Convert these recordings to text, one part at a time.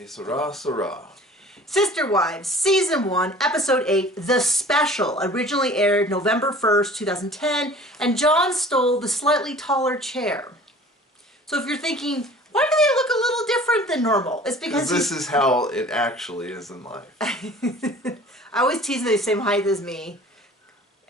Que sera, sera. Sister Wives, Season 1, Episode 8, The Special, originally aired November 1st, 2010, and John stole the slightly taller chair. So if you're thinking, why do they look a little different than normal? It's because this is how it actually is in life. I always tease that he's the same height as me,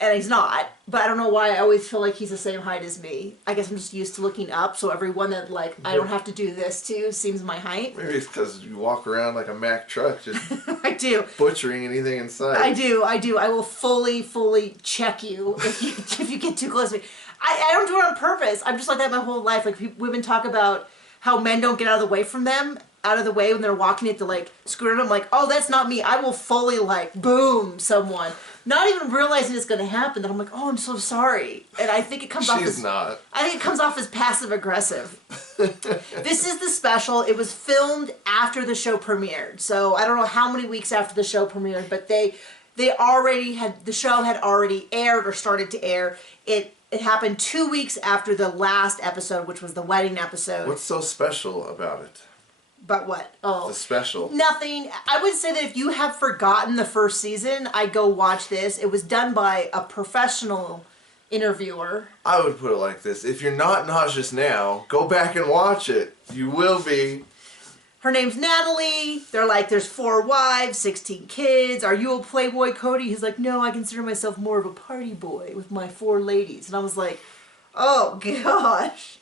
and he's not, but I don't know why I always feel like he's the same height as me. I guess I'm just used to looking up, so everyone that, like, I don't have to do this to seems my height. Maybe it's because you walk around like a Mack truck, just I do. butchering anything in sight. I do. I will fully check you if you get too close to me. I don't do it on purpose. I'm just like that my whole life. Like, women talk about how men don't get out of the way from them, out of the way when they're walking it to, like, screw it. I'm like, oh, that's not me. I will fully, like, boom someone. Not even realizing it's going to happen. Then I'm like, oh, I'm so sorry. And I think it comes off as... She's not. I think it comes off as passive-aggressive. This is The Special. It was filmed after the show premiered. So I don't know how many weeks after the show premiered, but they already had... The show had already aired or started to air. It happened 2 weeks after the last episode, which was the wedding episode. What's so special about it? But what? Oh. The special. Nothing. I would say that if you have forgotten the first season, I'd go watch this. It was done by a professional interviewer. I would put it like this. If you're not nauseous now, go back and watch it. You will be. Her name's Natalie. They're like, there's 4 wives, 16 kids. Are you a playboy, Cody? He's like, no, I consider myself more of a party boy with my 4 ladies. And I was like, oh, gosh.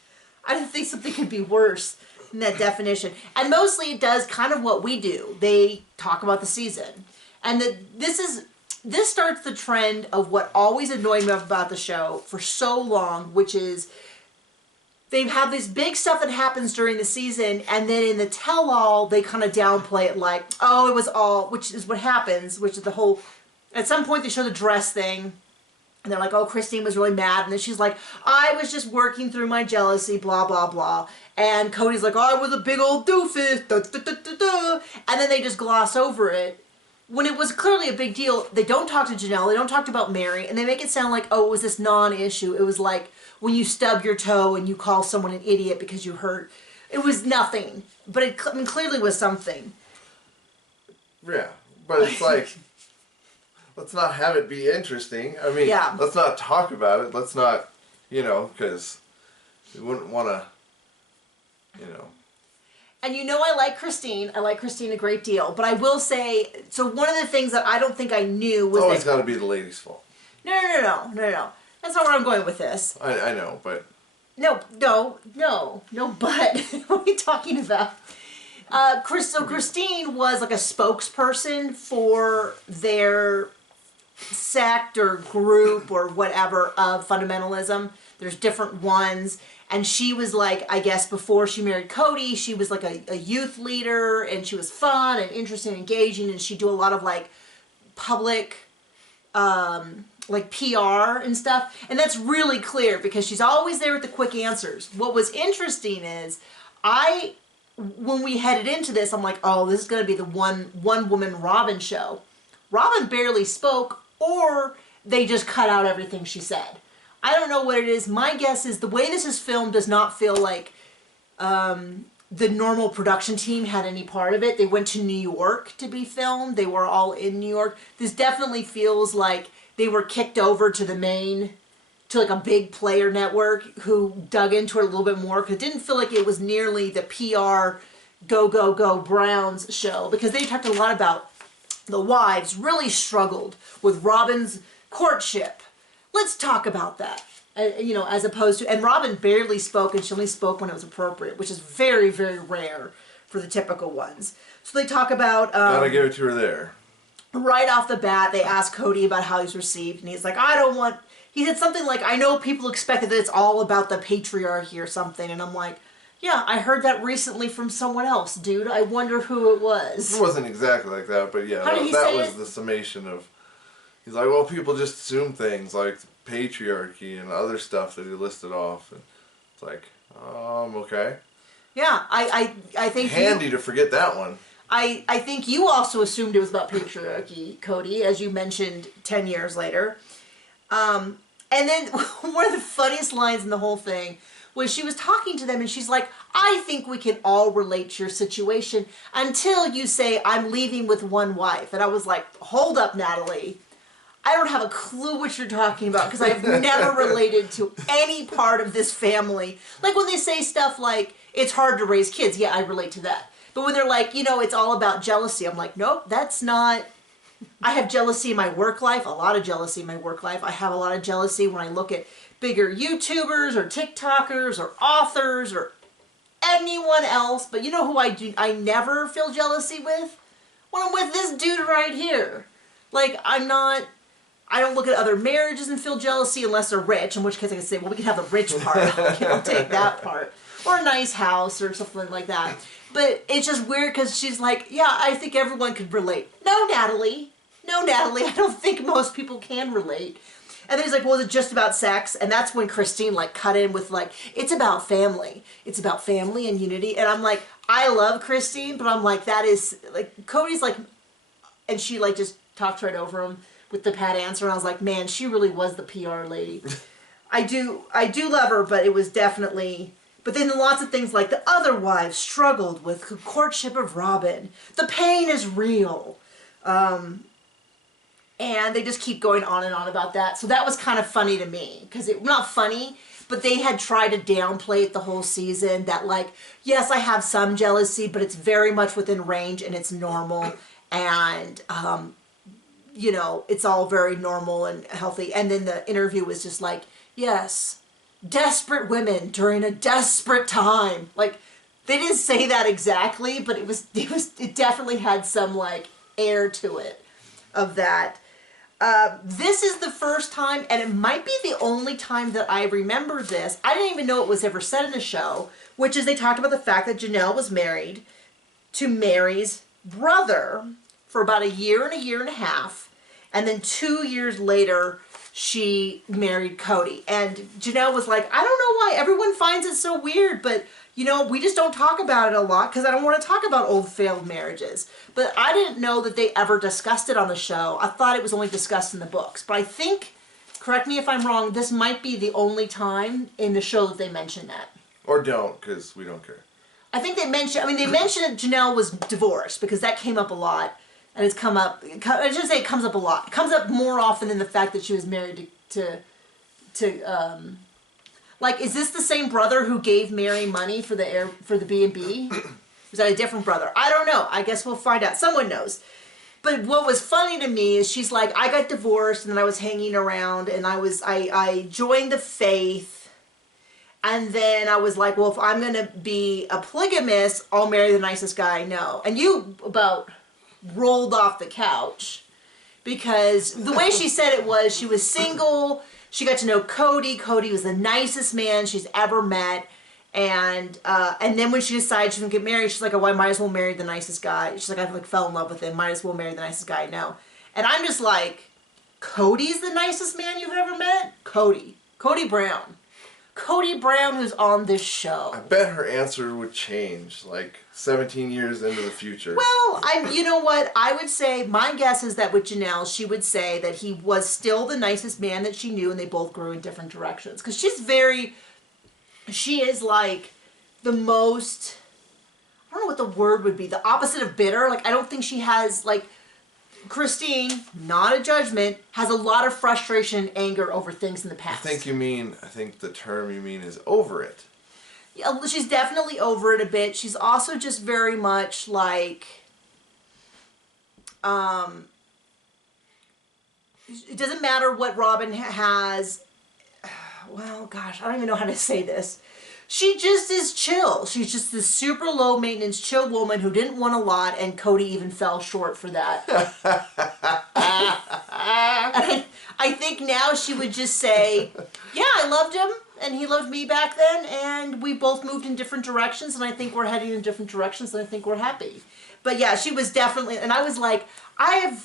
I didn't think something could be worse in that definition. And mostly it does kind of what we do. They talk about the season. And this starts the trend of what always annoyed me about the show for so long, which is they have this big stuff that happens during the season, and then in the tell-all, they kind of downplay it like, oh, it was all, which is what happens, which is the whole, at some point they show the dress thing, and they're like, oh, Christine was really mad, and then she's like, I was just working through my jealousy, blah, blah, blah. And Cody's like, oh, I was a big old doofus, da, da, da, da, da. And then they just gloss over it. When it was clearly a big deal, they don't talk to Janelle, they don't talk about Mary, and they make it sound like, oh, it was this non-issue. It was like when you stub your toe and you call someone an idiot because you hurt. It was nothing, but it clearly was something. Yeah, but it's like, let's not have it be interesting. I mean, yeah. Let's not talk about it. Let's not, because we wouldn't want to, And I like Christine. I like Christine a great deal. But I will say, so one of the things that I don't think I knew was it's always got to be the lady's fault. No. That's not where I'm going with this. I know, but... No, but what are we talking about? So Christine was like a spokesperson for their sect or group or whatever of fundamentalism. There's different ones. And she was like, I guess before she married Cody, she was like a youth leader, and she was fun and interesting and engaging, and she'd do a lot of like public, like PR and stuff. And that's really clear because she's always there with the quick answers. What was interesting is when we headed into this, I'm like, oh, this is going to be the one woman Robin show. Robin barely spoke, or they just cut out everything she said. I don't know what it is. My guess is the way this is filmed does not feel like the normal production team had any part of it. They went to New York to be filmed. They were all in New York. This definitely feels like they were kicked over to to like a big player network who dug into it a little bit more, because it didn't feel like it was nearly the PR go Browns show, because they talked a lot about the wives really struggled with Robin's courtship. Let's talk about that, as opposed to, and Robin barely spoke, and she only spoke when it was appropriate, which is very, very rare for the typical ones. So they talk about... Gotta give it to her there. Right off the bat, they ask Cody about how he's received, and he's like, he said something like, I know people expected that it's all about the patriarchy or something, and I'm like, yeah, I heard that recently from someone else, dude. I wonder who it was. It wasn't exactly like that, but yeah, that was the summation of... He's like, well, people just assume things like patriarchy and other stuff that he listed off. And it's like, okay. Yeah, I think handy to forget that one. I think you also assumed it was about patriarchy, Cody, as you mentioned 10 years later. And then one of the funniest lines in the whole thing was she was talking to them and she's like, I think we can all relate to your situation until you say, I'm leaving with one wife. And I was like, hold up, Natalie. I don't have a clue what you're talking about because I've never related to any part of this family. Like when they say stuff like, it's hard to raise kids. Yeah, I relate to that. But when they're like, it's all about jealousy. I'm like, nope, that's not. I have jealousy in my work life, a lot of jealousy in my work life. I have a lot of jealousy when I look at bigger YouTubers or TikTokers or authors or anyone else. But you know who I never feel jealousy with? When I'm with this dude right here. Like, I don't look at other marriages and feel jealousy unless they're rich, in which case I can say, well, we can have the rich part. I'll take that part. Or a nice house or something like that. But it's just weird because she's like, yeah, I think everyone could relate. No, Natalie, I don't think most people can relate. And then he's like, well, is it just about sex? And that's when Christine like cut in with like, it's about family. It's about family and unity. And I'm like, I love Christine, but I'm like, that is like, Cody's like, and she like just talked right over him with the pat answer. And I was like, man, she really was the PR lady. I do love her, but it was definitely... But then lots of things like the other wives struggled with the courtship of Robin. The pain is real. And they just keep going on and on about that. So that was kind of funny to me. Because not funny, but they had tried to downplay it the whole season. That like, yes, I have some jealousy, but it's very much within range and it's normal. And, it's all very normal and healthy. And then the interview was just like, yes, desperate women during a desperate time. Like, they didn't say that exactly, but it definitely had some like air to it of that. This is the first time, and it might be the only time that I remember this. I didn't even know it was ever said in the show, which is they talked about the fact that Janelle was married to Mary's brother for about a year and a half, and then 2 years later she married Cody. And Janelle was like, I don't know why everyone finds it so weird, but we just don't talk about it a lot because I don't want to talk about old failed marriages. But I didn't know that they ever discussed it on the show. I thought it was only discussed in the books. But I think, correct me if I'm wrong, this might be the only time in the show that they mention that. Or don't, because we don't care. I think they mentioned that Janelle was divorced because that came up a lot. And it's come up, I shouldn't say it comes up a lot. It comes up more often than the fact that she was married to like, is this the same brother who gave Mary money for the B&B? Is that a different brother? I don't know. I guess we'll find out. Someone knows. But what was funny to me is she's like, I got divorced and then I was hanging around and I joined the faith. And then I was like, well, if I'm going to be a polygamist, I'll marry the nicest guy I know. And you about rolled off the couch because the way she said it was she was single, she got to know Cody. Cody was the nicest man she's ever met, and then when she decided she was gonna get married, she's like, oh, I might as well marry the nicest guy. She's like, I like fell in love with him, might as well marry the nicest guy I know. And I'm just like, Cody's the nicest man you've ever met? Cody Brown, who's on this show. I bet her answer would change, like 17 years into the future. Well, you know what? I would say, my guess is that with Janelle, she would say that he was still the nicest man that she knew, and they both grew in different directions. Because she is like the most, I don't know what the word would be, the opposite of bitter. Like, I don't think she has, like, Christine, not a judgment, has a lot of frustration and anger over things in the past. I think the term you mean is over it. Yeah, she's definitely over it a bit. She's also just very much like, it doesn't matter what Robin has. Well, gosh, I don't even know how to say this. She just is chill. She's just this super low maintenance, chill woman who didn't want a lot, and Cody even fell short for that. I think now she would just say, yeah, I loved him, and he loved me back then, and we both moved in different directions, and I think we're heading in different directions, and I think we're happy. But yeah, she was definitely, and I was like, I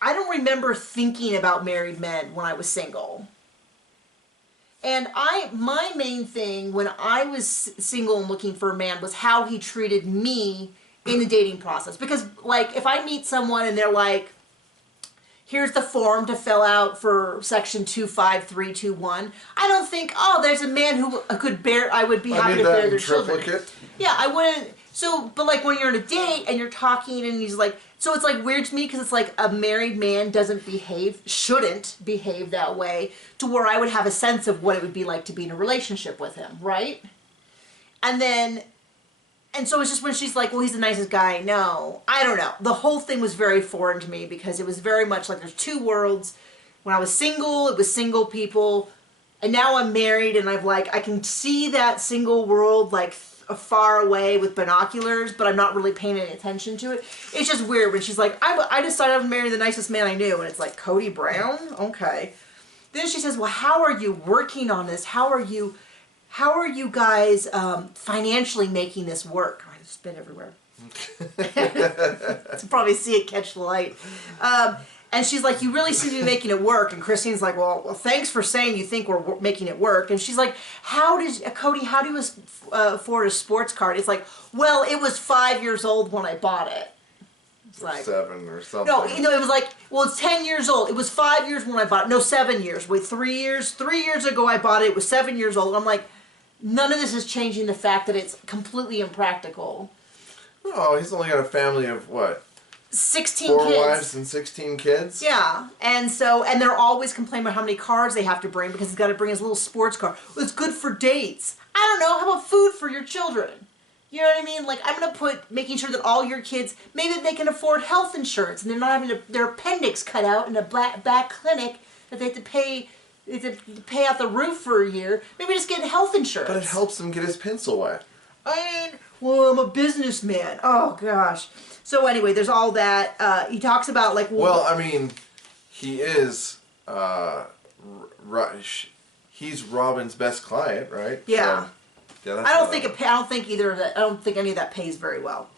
don't remember thinking about married men when I was single. And my main thing when I was single and looking for a man was how he treated me in the dating process. Because, like, if I meet someone and they're like, here's the form to fill out for section 25321. I don't think, oh, there's a man who could bear, I would be happy to bear their children. Yeah, I wouldn't. So, but like when you're on a date and you're talking and he's like, so it's like weird to me because it's like a married man shouldn't behave that way to where I would have a sense of what it would be like to be in a relationship with him, right? And so it's just when she's like, well, he's the nicest guy I know. I don't know. The whole thing was very foreign to me because it was very much like there's two worlds. When I was single, it was single people. And now I'm married and I can see that single world like far away with binoculars, but I'm not really paying any attention to it. It's just weird when she's like, I decided I'm marrying the nicest man I knew. And it's like, Cody Brown? Okay. Then she says, well, how are you working on this? How are you guys financially making this work? I spit everywhere. To probably see it catch the light. And she's like, you really seem to be making it work. And Christine's like, well, thanks for saying you think we're making it work. And she's like, Cody, how do you afford a sports card? It's like, well, it was 5 years old when I bought it. It's like 7 or something. No, it was like, well, it's 10 years old. It was 5 years when I bought it. No, 7 years. Wait, 3 years? 3 years ago I bought it. It was 7 years old. I'm like, none of this is changing the fact that it's completely impractical. Oh, he's only got a family of what? 16 kids. 4 kids. wives and 16 kids? Yeah. And they're always complaining about how many cars they have to bring because he's got to bring his little sports car. Well, it's good for dates. I don't know. How about food for your children? You know what I mean? Like, I'm going to making sure that all your kids, maybe they can afford health insurance and they're not having their appendix cut out in a back clinic that they have to pay out the roof for a year. Maybe just get health insurance. But it helps him get his pencil wet. Well, I'm a businessman. Oh, gosh. So anyway, there's all that. He talks about like... Well, I mean, he is... he's Robin's best client, right? Yeah. So, yeah, I don't think either of that. I don't think any of that pays very well.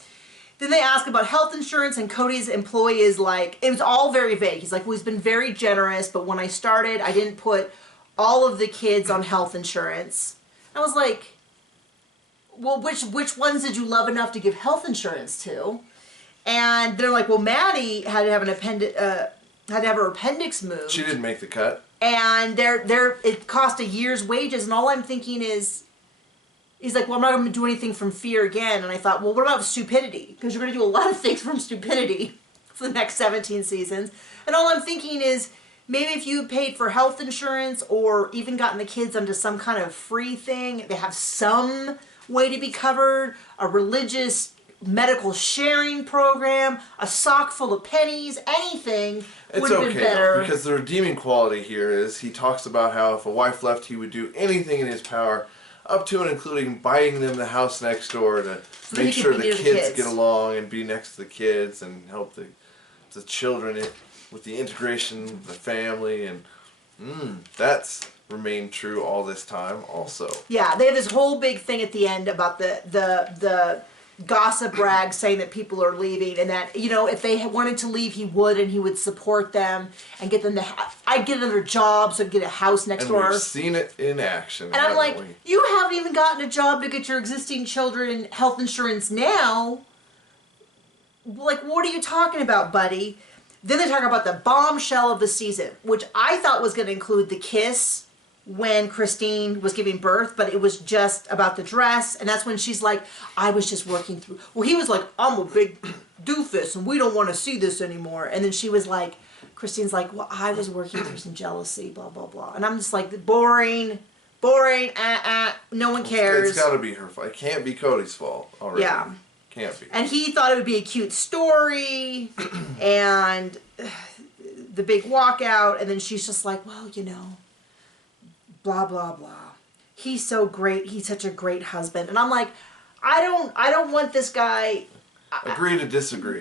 Then they ask about health insurance, and Cody's employee is like, it was all very vague. He's like, well, he's been very generous, but when I started, I didn't put all of the kids on health insurance. I was like, well, which ones did you love enough to give health insurance to? And they're like, well, Maddie had to have her appendix moved. She didn't make the cut. And it cost a year's wages, and all I'm thinking is, he's like, well, I'm not going to do anything from fear again. And I thought, well, what about stupidity? Because you're going to do a lot of things from stupidity for the next 17 seasons. And all I'm thinking is, maybe if you paid for health insurance or even gotten the kids onto some kind of free thing, they have some way to be covered, a religious medical sharing program, a sock full of pennies, anything would have been better. Because the redeeming quality here is he talks about how if a wife left, he would do anything in his power, up to and including buying them the house next door to make sure the kids get along and be next to the kids and help the children with the integration of the family. And that's remained true all this time also. Yeah, they have this whole big thing at the end about the gossip rag saying that people are leaving and that, you know, if they wanted to leave, he would, and he would support them and get them I'd get another job, so I'd get a house next door. We've seen it in action. And I'm like, you haven't even gotten a job to get your existing children health insurance now. Like, what are you talking about, buddy? Then they talk about the bombshell of the season, which I thought was going to include the kiss when Christine was giving birth, but it was just about the dress. And that's when she's like, I was just working through. Well, he was like, I'm a big doofus and we don't want to see this anymore. And then she was like, Christine's like, well, I was working through some jealousy, blah, blah, blah. And I'm just like, boring, no one cares. It's got to be her fault. It can't be Cody's fault already. Yeah. Can't be. And he thought it would be a cute story and the big walkout. And then she's just like, well, you know, blah, blah, blah. He's so great. He's such a great husband. And I'm like, I don't want this guy. Agree to disagree.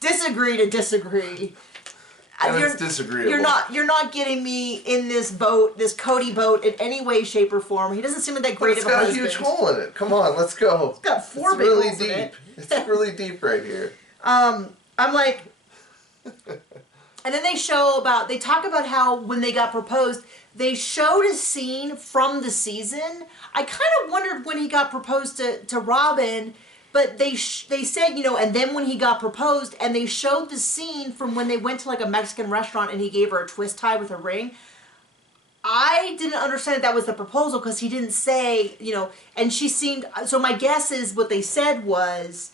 Disagree to disagree. And it's disagreeable. You're not getting me in this boat, this Cody boat, in any way, shape, or form. He doesn't seem like that great of a husband. It's got a huge hole in it. Come on, let's go. It's got 4 big holes in it. It's really deep right here. I'm like, and then they talk about how when they got proposed, they showed a scene from the season. I kind of wondered when he got proposed to Robin, But they said, you know, and then when he got proposed, and they showed the scene from when they went to like a Mexican restaurant and he gave her a twist tie with a ring. I didn't understand that was the proposal because he didn't say, you know, and she seemed, so my guess is what they said was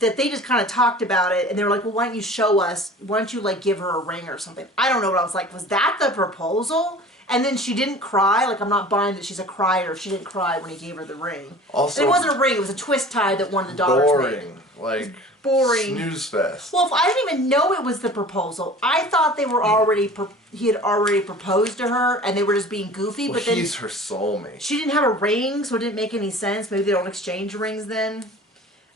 that they just kind of talked about it and they were like, well, why don't you show us, why don't you like give her a ring or something? I don't know what I was like, was that the proposal? And then she didn't cry. Like, I'm not buying that she's a crier. She didn't cry when he gave her the ring. Also, and it wasn't a ring. It was a twist tie that one of the daughters made. Like, boring. Snooze fest. Well, if I didn't even know it was the proposal. I thought they were already, he had already proposed to her and they were just being goofy. Well, but then he's her soulmate. She didn't have a ring, so it didn't make any sense. Maybe they don't exchange rings then.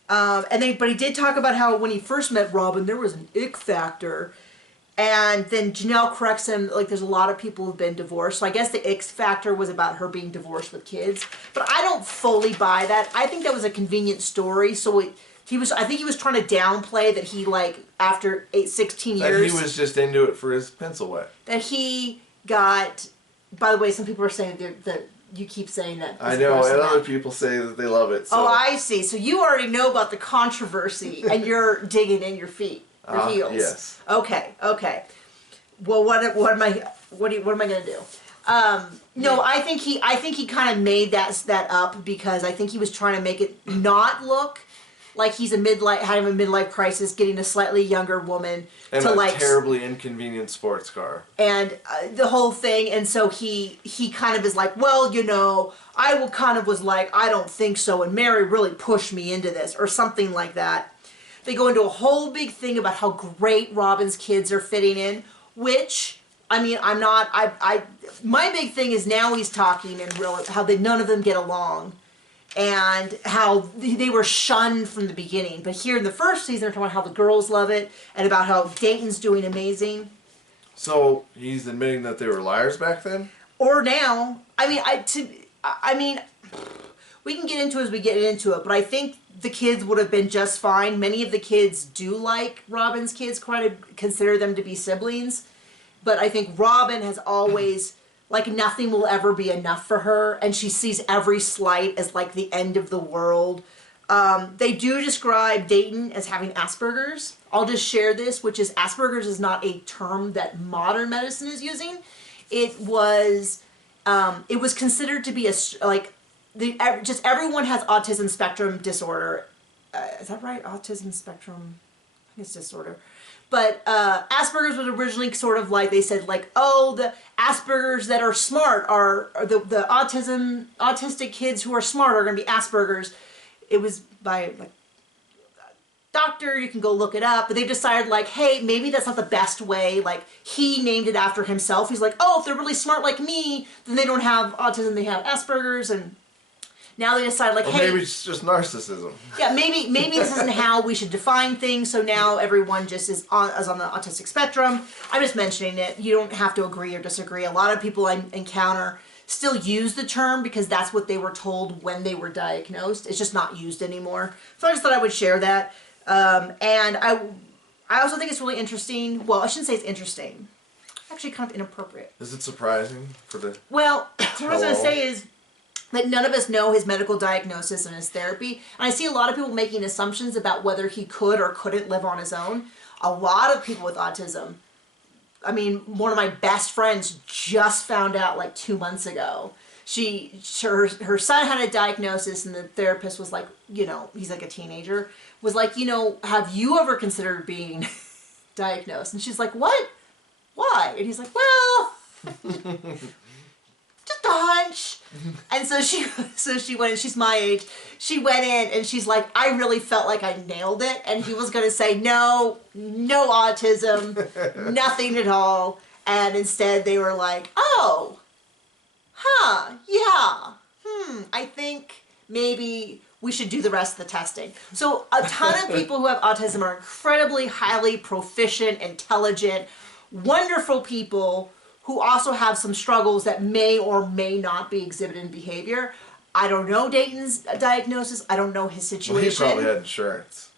But he did talk about how when he first met Robin, there was an ick factor. And then Janelle corrects him, like, there's a lot of people who've been divorced. So I guess the X factor was about her being divorced with kids. But I don't fully buy that. I think that was a convenient story. So I think he was trying to downplay that he, like, after 16 years. That he was just into it for his pencil wet. That he got, by the way, some people are saying that you keep saying that. I know, and other people say that they love it. So. Oh, I see. So you already know about the controversy and you're digging in your feet. Your heels. Yes. Okay. Well, what am I gonna do? No, I think he kind of made that up because I think he was trying to make it not look like he's having a midlife crisis, getting a slightly younger woman and to a terribly inconvenient sports car and the whole thing. And so he kind of is like, well, you know, was like, I don't think so, and Mary really pushed me into this or something like that. They go into a whole big thing about how great Robin's kids are fitting in, which, I mean, my big thing is now he's talking and how none of them get along and how they were shunned from the beginning. But here in the first season, they're talking about how the girls love it and about how Dayton's doing amazing. So he's admitting that they were liars back then? Or now. I mean, we can get into it as we get into it, but I think the kids would have been just fine. Many of the kids do like Robin's kids, consider them to be siblings. But I think Robin has always, like, nothing will ever be enough for her, and she sees every slight as, like, the end of the world. They do describe Dayton as having Asperger's. I'll just share this, which is Asperger's is not a term that modern medicine is using. It was considered to be just everyone has autism spectrum disorder. Is that right? Autism spectrum, I think it's disorder. But Asperger's was originally sort of like, they said like, oh, the Asperger's that are smart are the autistic kids who are smart are going to be Asperger's. It was by like doctor, you can go look it up, but they've decided like, hey, maybe that's not the best way. Like, he named it after himself. He's like, oh, if they're really smart like me, then they don't have autism, they have Asperger's. And now they decide like, hey, maybe it's just narcissism. Yeah, maybe this isn't how we should define things. So now everyone just is on the autistic spectrum. I'm just mentioning it. You don't have to agree or disagree. A lot of people I encounter still use the term because that's what they were told when they were diagnosed. It's just not used anymore. So I just thought I would share that. And I also think it's really interesting. Well, I shouldn't say it's interesting. Actually, kind of inappropriate. Is it surprising for the? Well, what I was going to say is that none of us know his medical diagnosis and his therapy. And I see a lot of people making assumptions about whether he could or couldn't live on his own. A lot of people with autism. I mean, one of my best friends just found out like 2 months ago. Her son had a diagnosis and the therapist was like, you know, he's like a teenager, was like, you know, have you ever considered being diagnosed? And she's like, what? Why? And he's like, well, just a hunch. And so she went in, she's my age, she went in and she's like, I really felt like I nailed it. And he was going to say, no autism, nothing at all. And instead they were like, oh, huh, yeah, I think maybe we should do the rest of the testing. So a ton of people who have autism are incredibly highly proficient, intelligent, wonderful people who also have some struggles that may or may not be exhibited in behavior. I don't know Dayton's diagnosis. I don't know his situation. Well, he probably had insurance.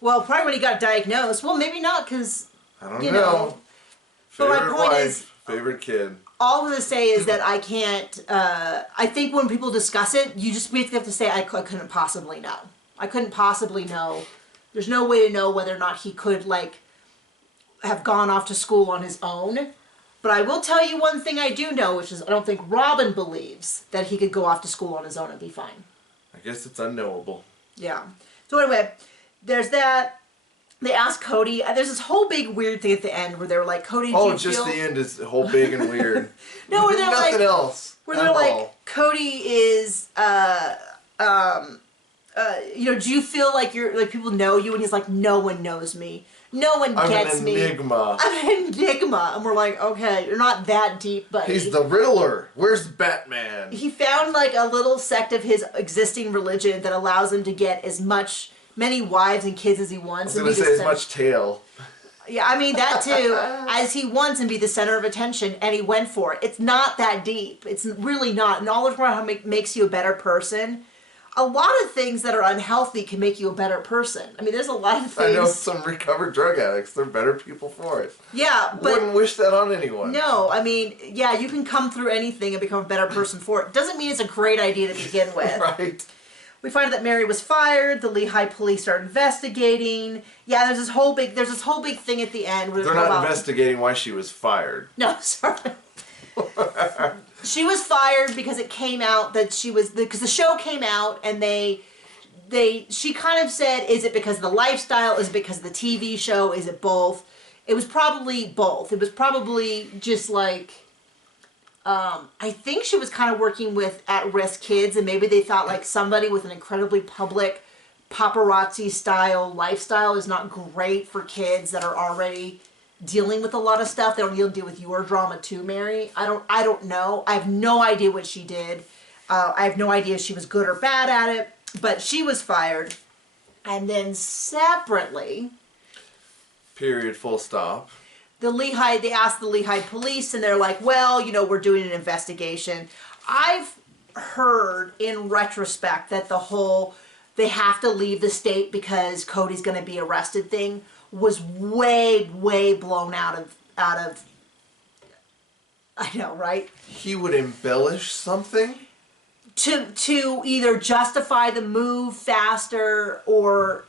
Well, probably when he got diagnosed. Well, maybe not because, I don't know. But favorite my point wife, is, favorite kid. All I'm going to say is that I can't, I think when people discuss it, we have to say I couldn't possibly know. I couldn't possibly know. There's no way to know whether or not he could, like, have gone off to school on his own. But I will tell you one thing I do know, which is I don't think Robin believes that he could go off to school on his own and be fine. I guess it's unknowable. Yeah. So anyway, there's that. They asked Cody. There's this whole big weird thing at the end where they were like, Cody, do you just feel... the end is whole big and weird. No, where they're nothing like... else. Where they're like, Cody is... you know, do you feel like you're like people know you? And he's like, no one knows me. No one gets me. I'm an enigma. I'm an enigma. And we're like, okay, you're not that deep, buddy. He's the Riddler. Where's Batman? He found like a little sect of his existing religion that allows him to get many wives and kids as he wants. I was going to say as much tail. Yeah, I mean that too, as he wants and be the center of attention, and he went for it. It's not that deep. It's really not. Knowledge about how makes you a better person. A lot of things that are unhealthy can make you a better person. I mean, there's a lot of things. I know some recovered drug addicts. They're better people for it. Yeah, but... Wouldn't wish that on anyone. No, I mean, yeah, you can come through anything and become a better person for it. Doesn't mean it's a great idea to begin with. Right. We find that Mary was fired. The Lehigh police are investigating. Yeah, there's this whole big thing at the end. Where they're not investigating why she was fired. No, sorry. She was fired because it came out that she was, because the show came out and she kind of said, is it because of the lifestyle? Is it because of the TV show? Is it both? It was probably both. It was probably just like, I think she was kind of working with at-risk kids, and maybe they thought like somebody with an incredibly public paparazzi style lifestyle is not great for kids that are already dealing with a lot of stuff. They don't need to deal with your drama too, Mary. I don't know. I have no idea what she did. I have no idea if she was good or bad at it, but she was fired. And then separately, period, full stop. They asked the Lehigh police, and they're like, well, you know, we're doing an investigation. I've heard in retrospect that the whole they have to leave the state because Cody's going to be arrested thing was way, way blown out of, I know, right? He would embellish something? To either justify the move faster or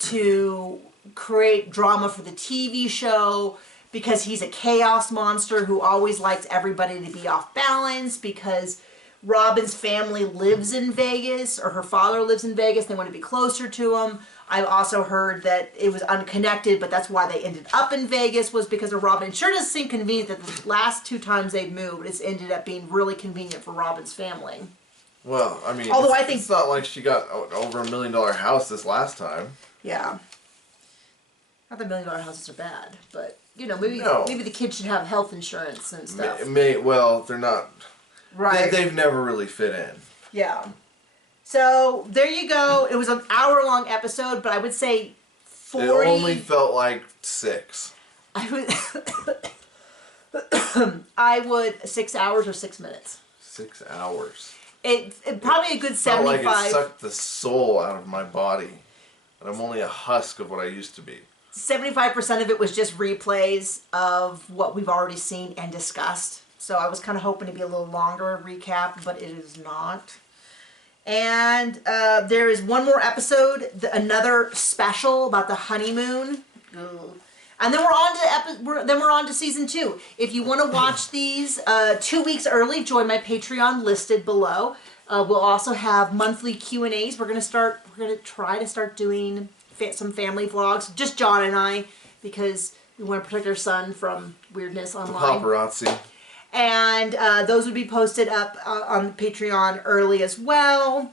to create drama for the TV show, because he's a chaos monster who always likes everybody to be off balance, because Robin's family lives in Vegas, or her father lives in Vegas. They want to be closer to him. I've also heard that it was unconnected, but that's why they ended up in Vegas, was because of Robin. It sure does seem convenient that the last 2 times they've moved, it's ended up being really convenient for Robin's family. Well, I mean, although I think it's not like she got over $1 million house this last time. Yeah. Not that $1 million houses are bad, but, you know, maybe the kids should have health insurance and stuff. Well, they're not... Right. They've never really fit in. Yeah. So, there you go. It was an hour-long episode, but I would say 40... It only felt like 6. I would 6 hours or 6 minutes. 6 hours. It probably a good 75... Felt like it sucked the soul out of my body. And I'm only a husk of what I used to be. 75% of it was just replays of what we've already seen and discussed. So I was kind of hoping to be a little longer recap, but it is not. And there is one more episode, another special about the honeymoon. And then we're on to season 2. If you want to watch these 2 weeks early, join my Patreon listed below. We'll also have monthly Q&As. We're gonna try to start doing some family vlogs, just John and I, because we want to protect our son from weirdness online. The paparazzi. And those would be posted up on Patreon early as well.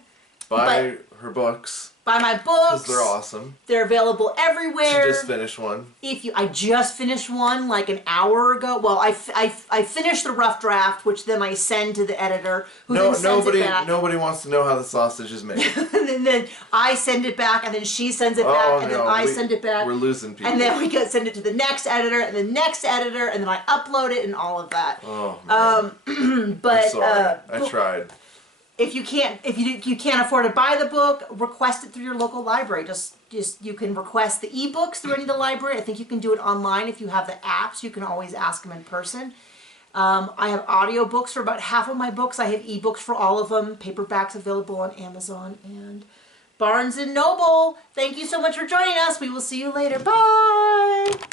Buy her books. Buy my books. Because they're awesome. They're available everywhere. She just finished one. I just finished one like an hour ago. Well, I finished the rough draft, which then I send to the editor, who then sends it back. Nobody wants to know how the sausage is made. And then I send it back, and then she sends it back, and then I send it back. We're losing people. And then we send it to the next editor, and the next editor, and then I upload it, and all of that. Oh man. But I'm sorry. I tried. If you can't afford to buy the book, request it through your local library. Just you can request the ebooks through any of the library. I think you can do it online if you have the apps. You can always ask them in person. I have audiobooks for about half of my books. I have ebooks for all of them. Paperbacks available on Amazon and Barnes & Noble. Thank you so much for joining us. We will see you later. Bye!